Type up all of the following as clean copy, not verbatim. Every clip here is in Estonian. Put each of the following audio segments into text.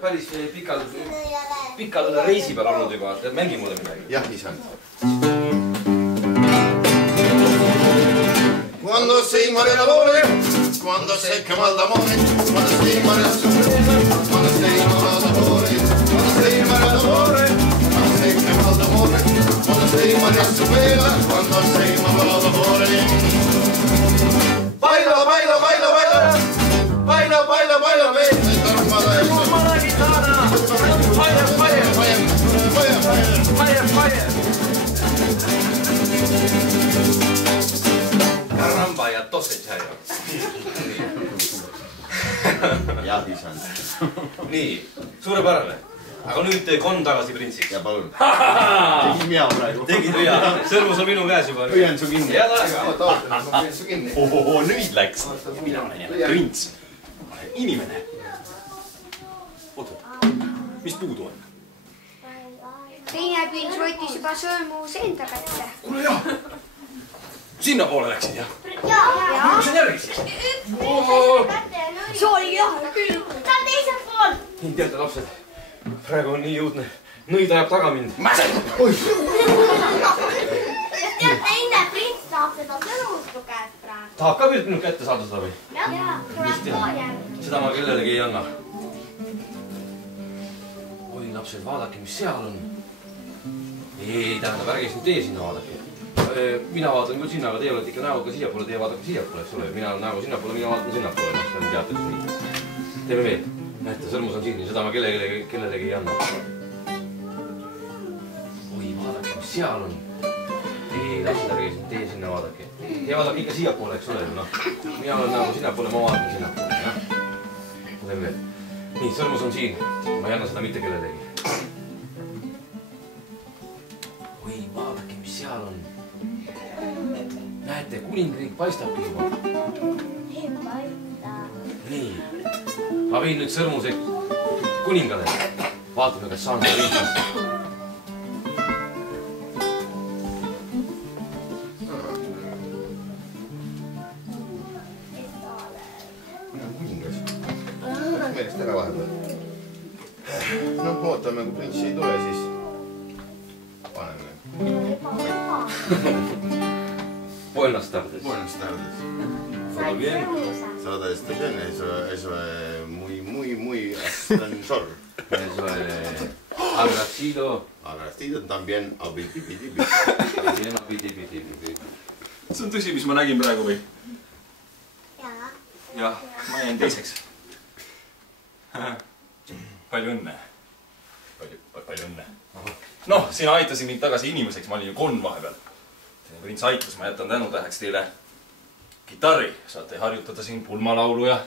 päris pikal reisi peal olnud juba. Mängi mulle midagi. Jah, isand. Cuando sei mare l'amore, quando sei camal d'amore, quando sei mare quando sei mare d'amore, quando sei mare d'amore, quando sei camal d'amore, quando sei mare bella, quando sei mare d'amore. Baila, baila, baila, baila, baila, baila, baila, Toma la guitarra! Fire, fire! Fire, fire! Caramba ja tossed jäi. Jah, isand. Nii, suurepärane. Aga nüüd kon tagasi printsiks. Ja palun. Tegin mina praegu. Tegid ja sõrmus on minu käes juba. Püüan su kinni. Head aega. Ma püüan su kinni. Ohoho, nüüd läks. Mina olen jälle prints. Ma olen inimene. Oota, mis puudu on? Teine prints võttis juba sõrmus enda kätte. Kuule jah. Sinna poole läksid jah? Jaa. Kus on järgi siis? See oli jah küll. Ta on teisel pool. Nii teate lapsed, praegu on nii jõudne. Nõid ajab taga mind. Mäsel! Teine prints tahab seda sõrmustu käest praegu. Tahab ka minu kätte saada seda või? Jaa. Seda ma kellelegi ei anna. Oi lapsed, vaadake, mis seal on. Ei, tähendab, ärge nüüd teie sinna vaadake. Mina vaatan küll sinna, aga teie olete ikka näoga siia poole, teie vaadake siia poole, eks ole. Mina olen näoga sinna poole, mina vaatan sinna poole. See on teatud nii. Teeme veel. Näete, sõrmus on siin, seda ma kellelegi ei anna. Oi, vaadake, mis seal on. Ei, lapsed, ärge teie sinna vaadake. Teie vaadake ikka siia poole, eks ole. Mina olen näoga sinna poole, ma vaatan sinna poole. Teeme veel. Nii, sõrmus on siin. Ma ei anna seda mitte kellelegi. Oi, vaadake, mis seal on. Näete, kuningriik paistabki juba. Nii. Ma viin nüüd sõrmuse kuningale. Vaatame, kas saan seda riiklast. Kuningas. Meelest ära vahepeal. No, ootame, kui printsi ei tule, siis paneme. Buenas tardes. Buenas tardes. Todo bien? Todo está bien, eso es muy ascensor. Eso es agradecido. Agradecido también abitibidibi. También abitibidibi. See on tõsi, mis ma nägin praegu või? Jaa. Jah, ma jäin teiseks. Palju õnne. Palju õnne. Noh, sina aitasid mind tagasi inimeseks, ma olin ju konn vahepeal. Prints aitas, ma jätan tänutäheks teile kitarri. Saate harjutada siin pulmalaulu ja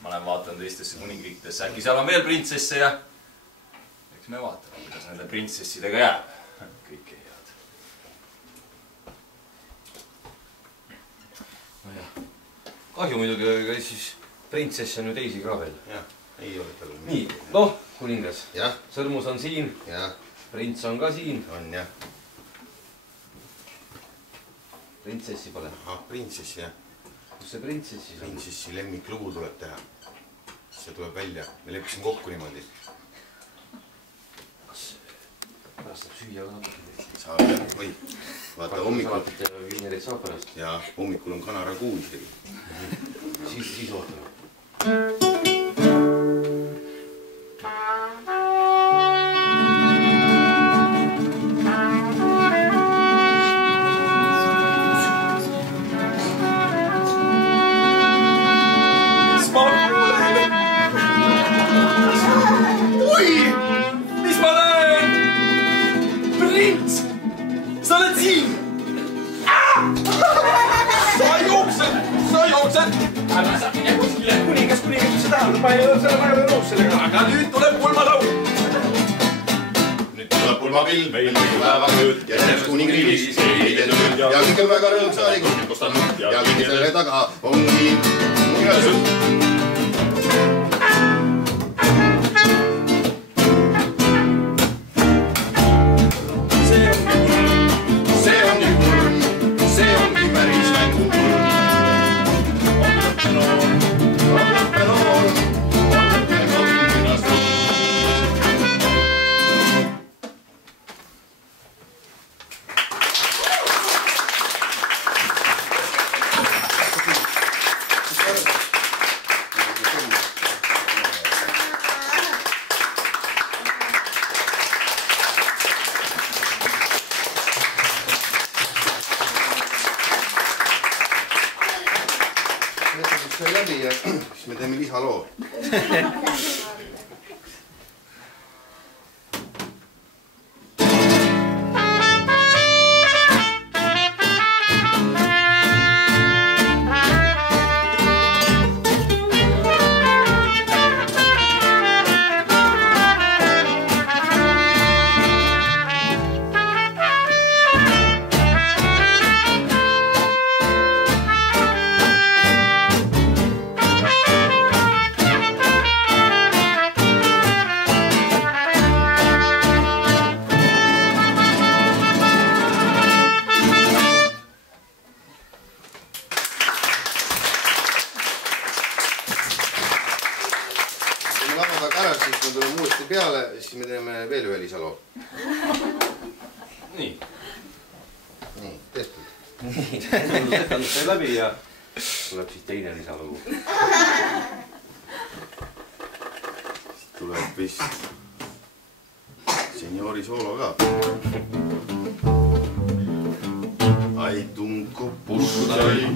ma olen vaatan teistesse kuningriikidesse. Äkki seal on veel printsesse ja eks me vaatame, kuidas nende printsessidega jääb. Kõik ei head. Kahju muidugi, aga siis printsesse on ju teisi ka veel. Jah, ei ole tal. Nii, noh, kuningas. Jah. Sõrmus on siin. Jah. Prints on ka siin. On jah. Printsessi pole. Aha, printsessi jah. Kus see printsessi on? Printsessi lemmiklugu tuleb teha. See tuleb välja. Me leppisime kokku niimoodi. Kas pärast saab süüa ka natuke? Saab jah. Oi. Vaata hommikul. Viinereid saab pärast. Ja hommikul on kanaraguu isegi. Siis ootame. Kuningas, mis sa tahad? Ma ei ole nõus sellega. Aga nüüd tuleb pulmalaul. Nüüd tuleb pulmapill, meil päeva tööd ja selles kuningriigis ei tehtud tööd. Ja kõik on väga rõõm saalikult kostanud ja kõige selle taga ongi muinasjutt. See ongi päris mängu kurm. On lõppeloon, Etendus sai läbi ja siis me teeme lisaloo. Siis me teeme veel ühe lisaloo. Nii. Nii, tehtud. Nii, etendus sai läbi ja tuleb siis teine lisalugu. Tuleb vist seniori soolo ka. Ai tunko pussudai,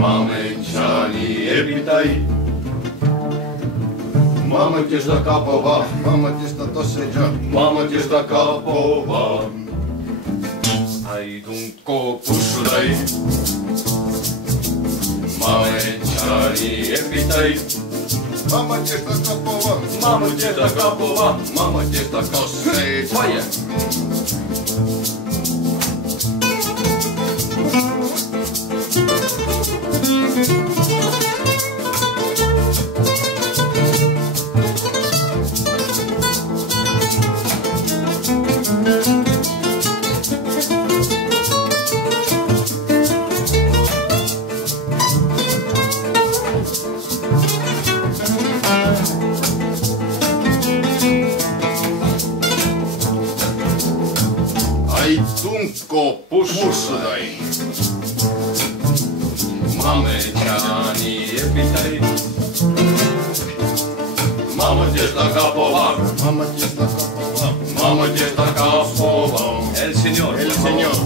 mamečani epitai. Mama tiežda kapova, mama tiežda toseđa, mama tiežda kapova. Aidunko Pussudai, mamečani epitai. Mama tiežda kapova, mama tiežda kapova, mama tiežda toseđa. Vaje! Tunko Pussudai, mamečani epitai. mama tiežda kapova, mama tiežda kapova, mama tiežda kapova. El señor. El señor.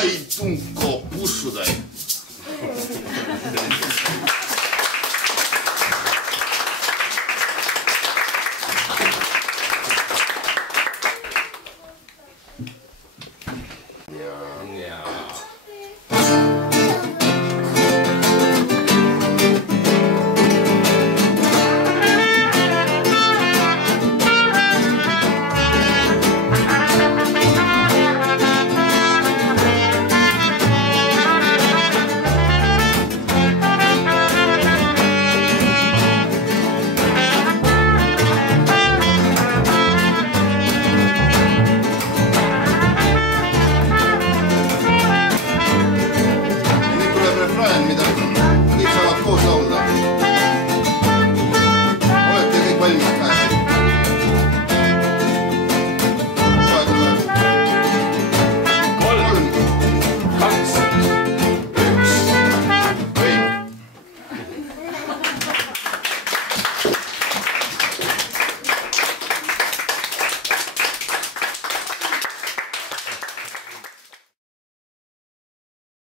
Ai tunko Pussudai.